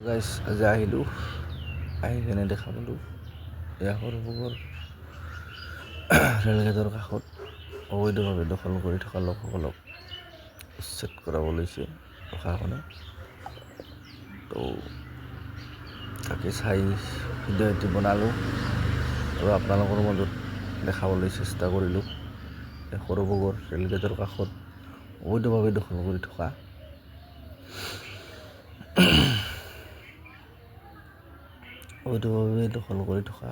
Guys আজি আহিলোঁ আহি কিনে দেখা পালোঁ এয়া সৰুভোগৰ ৰেলগেটৰ কাষত অবৈধভাৱে দখল কৰি থকা লোকসকলক উচ্ছেদ কৰাব লৈছে প্ৰশাসনে। তো তাকে চাই ভিডিঅ' এটি বনালোঁ আৰু আপোনালোকৰ মাজত দেখাবলৈ চেষ্টা কৰিলোঁ। এই সৰুভোগৰ ৰেলগেটৰ কাষত অবৈধভাৱে দখল কৰি থকা অবৈধভাৱে দখল কৰি থকা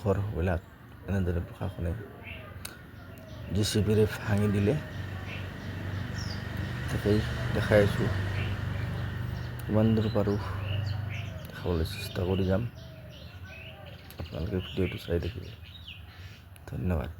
ঘৰবিলাক এনেদৰে প্ৰশাসনে JCBৰে ভাঙি দিলে। তাকেই দেখাই আছোঁ, কিমান দূৰ পাৰোঁ দেখাবলৈ চেষ্টা কৰি যাম। আপোনালোকে ভিডিঅ'টো চাই থাকিব। ধন্যবাদ।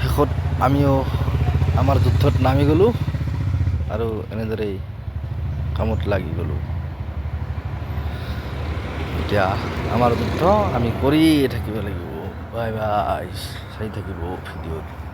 শেষত আমিও আমাৰ যুদ্ধত নামি গ'লোঁ আৰু এনেদৰেই কামত লাগি গ'লোঁ। এতিয়া আমাৰ যুদ্ধ আমি কৰিয়ে থাকিব লাগিব। বাই বাই, চাই থাকিব ভিডিঅ'ত।